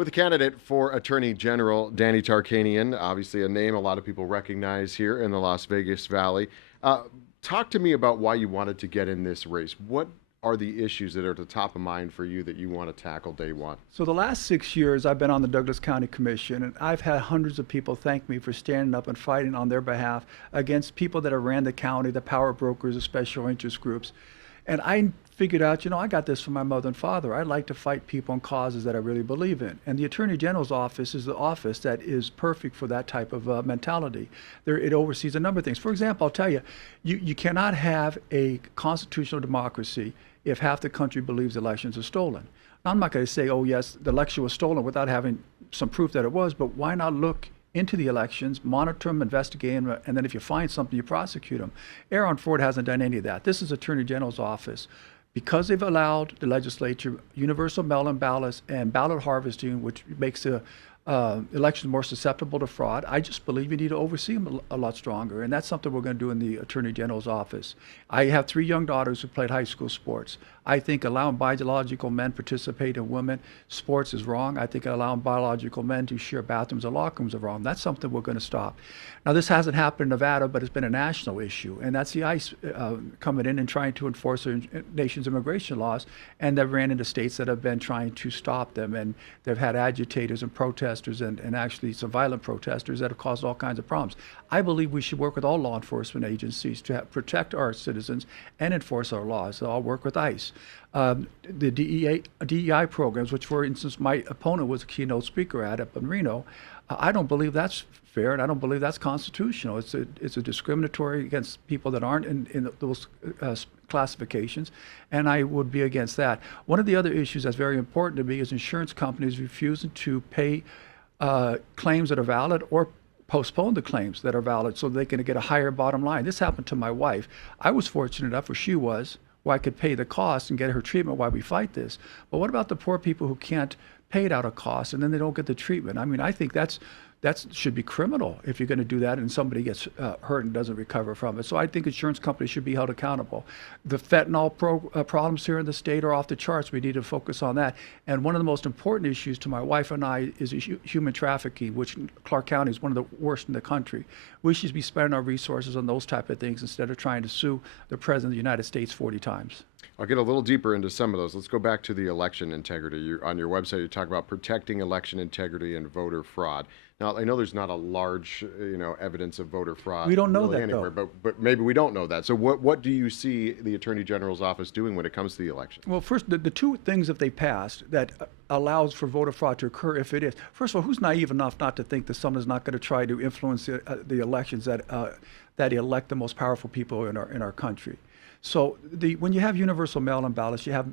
With the candidate for Attorney General, Danny Tarkanian, obviously a name a lot of people recognize here in the Las Vegas Valley. Talk to me about why you wanted to get in this race. What are the issues that are at the top of mind for you that you want to tackle day one? So the last 6 years, I've been on the Douglas County Commission, and I've had hundreds of people thank me for standing up and fighting on their behalf against people that have ran the county, the power brokers, the special interest groups. And I figured out, I got this from my mother and father. I like to fight people and causes that I really believe in. And the Attorney General's office is the office that is perfect for that type of mentality. It oversees a number of things. For example, I'll tell you, you cannot have a constitutional democracy if half the country believes elections are stolen. Now, I'm not going to say, oh, yes, the election was stolen without having some proof that it was, but why not look into the elections, monitor them, investigate them, and then if you find something, you prosecute them. Aaron Ford hasn't done any of that. This is Attorney General's office. Because they've allowed the legislature universal mail-in ballots and ballot harvesting, which makes the elections more susceptible to fraud, I just believe you need to oversee them a lot stronger. And that's something we're going to do in the Attorney General's office. I have 3 young daughters who played high school sports. I think allowing biological men participate in women sports is wrong. I think allowing biological men to share bathrooms and locker rooms is wrong. That's something we're going to stop. Now, this hasn't happened in Nevada, but it's been a national issue, and that's the ICE coming in and trying to enforce their nation's immigration laws, and they've ran into states that have been trying to stop them, and they've had agitators and protesters and actually some violent protesters that have caused all kinds of problems. I believe we should work with all law enforcement agencies to protect our citizens and enforce our laws. So I'll work with ICE. The DEI programs, which, for instance, my opponent was a keynote speaker at up in Reno, I don't believe that's fair, and I don't believe that's constitutional. It's a discriminatory against people that aren't in those classifications, and I would be against that. One of the other issues that's very important to me is insurance companies refusing to pay claims that are valid or postpone the claims that are valid so they can get a higher bottom line. This happened to my wife. I was fortunate enough, or she was, where I could pay the cost and get her treatment while we fight this. But what about the poor people who can't pay it out of cost and then they don't get the treatment? I mean, I think that should be criminal if you're going to do that and somebody gets hurt and doesn't recover from it. So I think insurance companies should be held accountable. The fentanyl problems here in the state are off the charts. We need to focus on that. And one of the most important issues to my wife and I is human trafficking, which Clark County is one of the worst in the country. We should be spending our resources on those type of things instead of trying to sue the President of the United States 40 times. I'll get a little deeper into some of those. Let's go back to the election integrity. On your website, you talk about protecting election integrity and voter fraud. Now, I know there's not a large, evidence of voter fraud. We don't know really that, anywhere, though. but maybe we don't know that. So what do you see the Attorney General's office doing when it comes to the election? Well, first, the 2 things that they passed that allows for voter fraud to occur, if it is, first of all, who's naive enough not to think that someone is not going to try to influence the elections that elect the most powerful people in our country? So when you have universal mail-in ballots, you have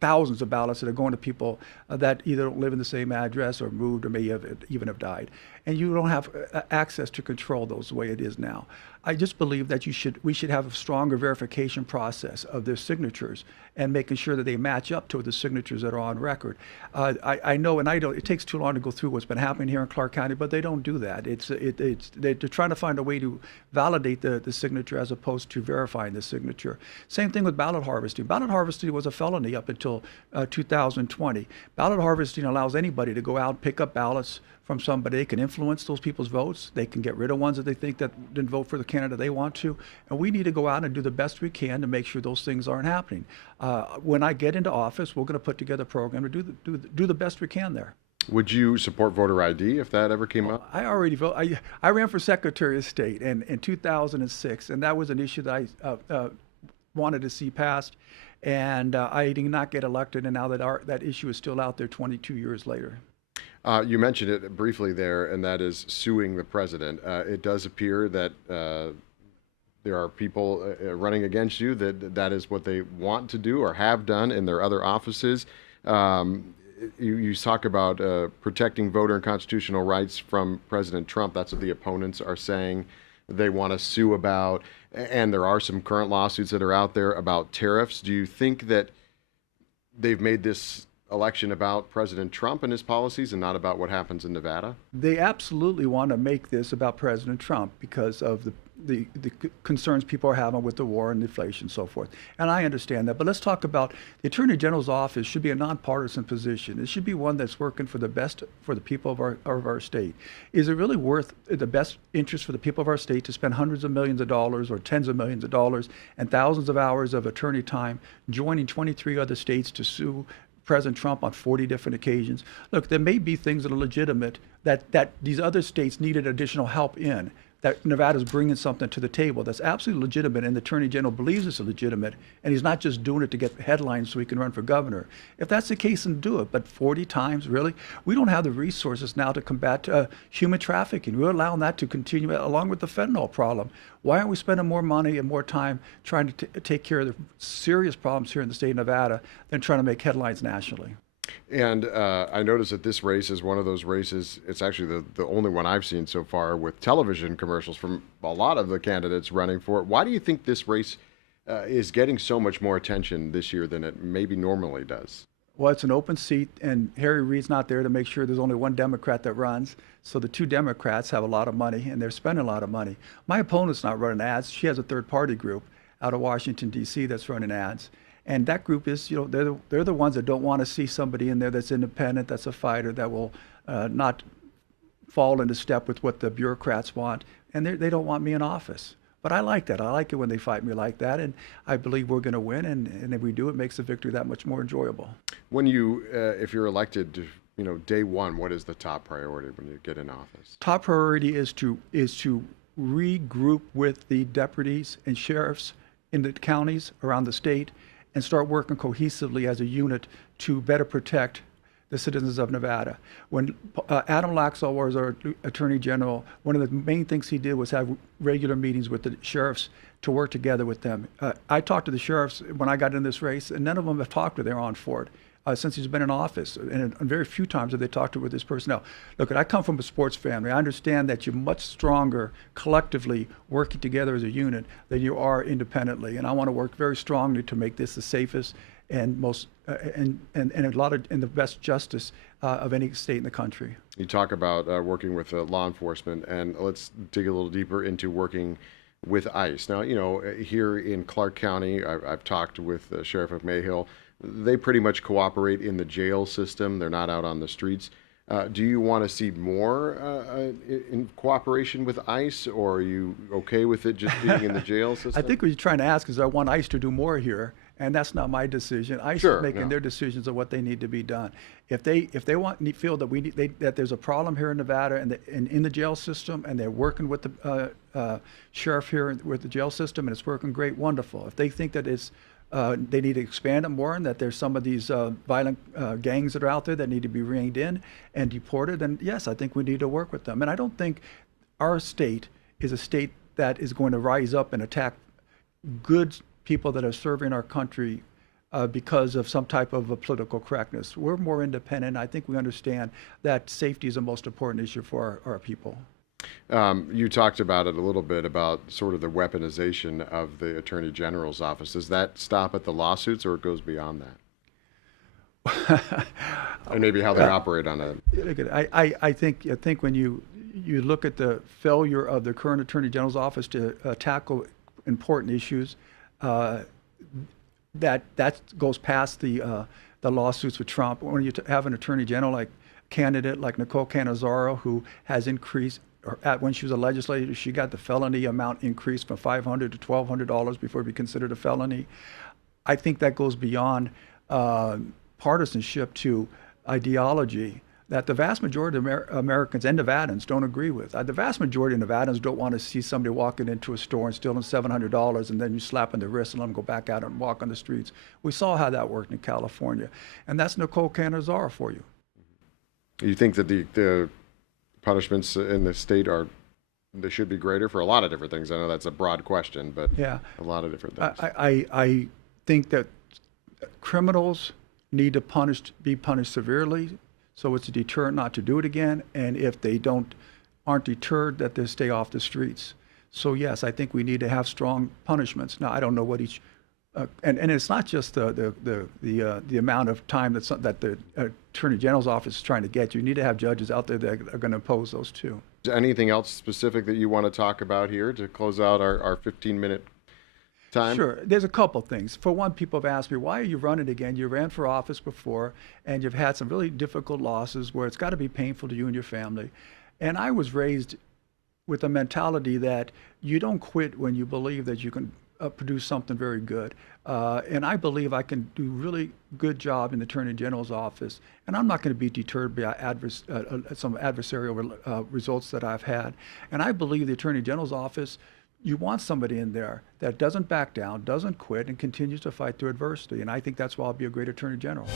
thousands of ballots that are going to people that either don't live in the same address or moved or may even have died. And you don't have access to control those the way it is now. I just believe that we should have a stronger verification process of their signatures and making sure that they match up to the signatures that are on record. I know, and I don't. It takes too long to go through what's been happening here in Clark County, but they don't do that. They're trying to find a way to validate the signature as opposed to verifying the signature. Same thing with ballot harvesting. Ballot harvesting was a felony up until 2020. Ballot harvesting allows anybody to go out and pick up ballots from somebody. They can influence those people's votes. They can get rid of ones that they think that didn't vote for the candidate they want to. And we need to go out and do the best we can to make sure those things aren't happening. When I get into office, we're going to put together a program to do the best we can there. Would you support voter ID if that ever came up? I already vote. I ran for Secretary of State in 2006, and that was an issue that I wanted to see passed. And I did not get elected, and now that issue is still out there 22 years later. You mentioned it briefly there, and that is suing the president. It does appear that there are people running against you that is what they want to do or have done in their other offices. You talk about protecting voter and constitutional rights from President Trump. That's what the opponents are saying they want to sue about. And there are some current lawsuits that are out there about tariffs. Do you think that they've made this election about President Trump and his policies and not about what happens in Nevada? They absolutely want to make this about President Trump because of concerns people are having with the war and inflation and so forth. And I understand that. But let's talk about the Attorney General's office should be a nonpartisan position. It should be one that's working for the best for the people of our state. Is it really worth the best interest for the people of our state to spend hundreds of millions of dollars or tens of millions of dollars and thousands of hours of attorney time joining 23 other states to sue President Trump on 40 different occasions? Look, there may be things that are legitimate that these other states needed additional help in, that Nevada's bringing something to the table that's absolutely legitimate, and the Attorney General believes it's legitimate, and he's not just doing it to get headlines so he can run for governor. If that's the case, then do it. But 40 times, really? We don't have the resources now to combat human trafficking. We're allowing that to continue along with the fentanyl problem. Why aren't we spending more money and more time trying to take care of the serious problems here in the state of Nevada than trying to make headlines nationally? And I noticed that this race is one of those races, it's actually the only one I've seen so far with television commercials from a lot of the candidates running for it. Why do you think this race is getting so much more attention this year than it maybe normally does? Well, it's an open seat, and Harry Reid's not there to make sure there's only one Democrat that runs. So the two Democrats have a lot of money, and they're spending a lot of money. My opponent's not running ads. She has a third-party group out of Washington, D.C. that's running ads. And that group is, they're the ones that don't want to see somebody in there that's independent, that's a fighter, that will not fall into step with what the bureaucrats want. And they don't want me in office. But I like that. I like it when they fight me like that. And I believe we're going to win. And if we do, it makes the victory that much more enjoyable. When you, if you're elected, day one, what is the top priority when you get in office? Top priority is to regroup with the deputies and sheriffs in the counties around the state and start working cohesively as a unit to better protect the citizens of Nevada. When Adam Laxalt was our Attorney General, one of the main things he did was have regular meetings with the sheriffs to work together with them. I talked to the sheriffs when I got in this race, and none of them have talked to their on for it since he's been in office. And very few times have they talked to with his personnel. Look, I come from a sports family. I understand that you're much stronger collectively working together as a unit than you are independently. And I want to work very strongly to make this the safest and most and the best justice of any state in the country. You talk about working with law enforcement, and let's dig a little deeper into working with ICE. Now, here in Clark County, I've talked with the Sheriff of Mayhill. They pretty much cooperate in the jail system. They're not out on the streets. Do you want to see more in cooperation with ICE, or are you okay with it just being in the jail system? I think what you're trying to ask is I want ICE to do more here, and that's not my decision. ICE is making their decisions of what they need to be done. If they feel that that there's a problem here in Nevada and in the jail system, and they're working with the sheriff here with the jail system, and it's working great, wonderful. If they think that they need to expand it more, and that there's some of these violent gangs that are out there that need to be reined in and deported, then yes, I think we need to work with them. And I don't think our state is a state that is going to rise up and attack good people that are serving our country because of some type of a political correctness. We're more independent. I think we understand that safety is the most important issue for our people. You talked about it a little bit about sort of the weaponization of the Attorney General's office. Does that stop at the lawsuits, or it goes beyond that? And maybe how they operate on it. I think when you look at the failure of the current Attorney General's office to tackle important issues, that goes past the lawsuits with Trump. When you have an Attorney General candidate like Nicole Cannizzaro, who has increased, when she was a legislator, she got the felony amount increased from $500 to $1,200 before it be considered a felony. I think that goes beyond partisanship to ideology that the vast majority of Americans and Nevadans don't agree with. The vast majority of Nevadans don't want to see somebody walking into a store and stealing $700 and then you slap on the wrist and let them go back out and walk on the streets. We saw how that worked in California. And that's Nicole Cannizzaro for you. You think that the punishments in the state they should be greater for a lot of different things? I know that's a broad question, but yeah, a lot of different things. I think that criminals need to be punished severely, so it's a deterrent not to do it again. And if they aren't deterred, that they stay off the streets. So yes, I think we need to have strong punishments. Now, I don't know what each And it's not just the amount of time that the Attorney General's office is trying to get. You need to have judges out there that are going to oppose those too. Is there anything else specific that you want to talk about here to close out our 15-minute time? Sure. There's a couple things. For one, people have asked me, why are you running again? You ran for office before, and you've had some really difficult losses where it's got to be painful to you and your family. And I was raised with a mentality that you don't quit when you believe that you can produce something very good. And I believe I can do really good job in the Attorney General's office. And I'm not going to be deterred by some adversarial results that I've had. And I believe the Attorney General's office, you want somebody in there that doesn't back down, doesn't quit, and continues to fight through adversity. And I think that's why I'll be a great Attorney General.